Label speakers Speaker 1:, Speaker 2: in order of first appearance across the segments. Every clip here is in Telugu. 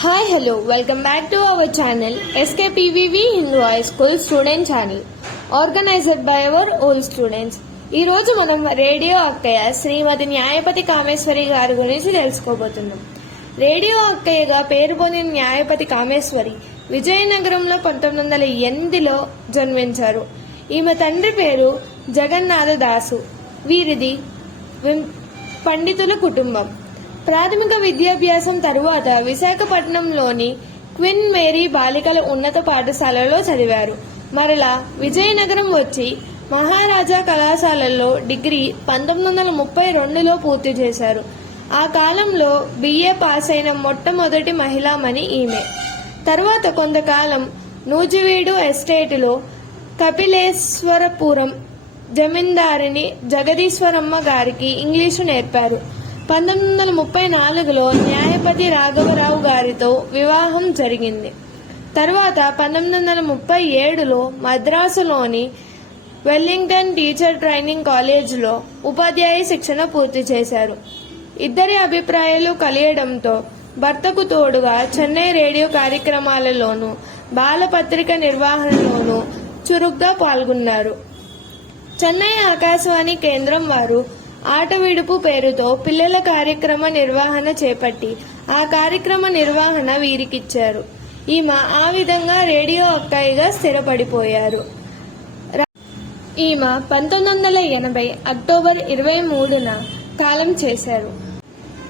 Speaker 1: Hi hello welcome back to our channel SKPVV Hindu high school student channel organized by our all students ఈ రోజు మనం రేడియో అక్కయ్య శ్రీమతి న్యాయపతి కామేశ్వరి గారి గురించి తెలుసుకోబోతున్నాం. రేడియో అక్కయ్యగా పేరు పొందిన న్యాయపతి కామేశ్వరి విజయనగరంలో పంతొమ్మిది వందల ఎనిమిదిలో జన్మించారు. ఈమె తండ్రి పేరు జగన్నాథ దాసు. వీరిది పండితుల కుటుంబం. ప్రాథమిక విద్యాభ్యాసం తరువాత విశాఖపట్నంలోని క్విన్ మేరీ బాలికల ఉన్నత పాఠశాలలో చదివారు. మరలా విజయనగరం వచ్చి మహారాజా కళాశాలలో డిగ్రీ పంతొమ్మిది వందల ముప్పై రెండులో పూర్తి చేశారు. ఆ కాలంలో బిఏ పాస్ అయిన మొట్టమొదటి మహిళామణి ఈమె. తర్వాత కొంతకాలం నూజివీడు ఎస్టేటులో కపిలేశ్వరపురం జమీందారిని జగదీశ్వరమ్మ గారికి ఇంగ్లీషు నేర్పారు. పంతొమ్మిది వందల ముప్పై నాలుగులో న్యాయపతి రాఘవరావు గారితో వివాహం జరిగింది. తర్వాత పంతొమ్మిది వందల ముప్పై ఏడులో మద్రాసులోని వెల్లింగ్టన్ టీచర్ ట్రైనింగ్ కాలేజీలో ఉపాధ్యాయ శిక్షణ పూర్తి చేశారు. ఇద్దరి అభిప్రాయాలు కలియడంతో భర్తకు తోడుగా చెన్నై రేడియో కార్యక్రమాలలోనూ బాలపత్రిక నిర్వహణలోనూ చురుగ్గా పాల్గొన్నారు. చెన్నై ఆకాశవాణి కేంద్రం వారు ఆట విడుపు పేరుతో పిల్లల కార్యక్రమ నిర్వహణ చేపట్టి ఆ కార్యక్రమ నిర్వహణ వీరికిచ్చారు. ఈమె ఆ విధంగా రేడియో అక్కాయిగా స్థిరపడిపోయారు. ఈమె పంతొమ్మిది వందల ఎనభై అక్టోబర్ ఇరవై మూడున కాలం చేశారు.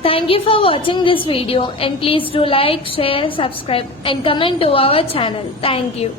Speaker 1: Thank you for watching this video and please do like share subscribe and comment to our channel thank you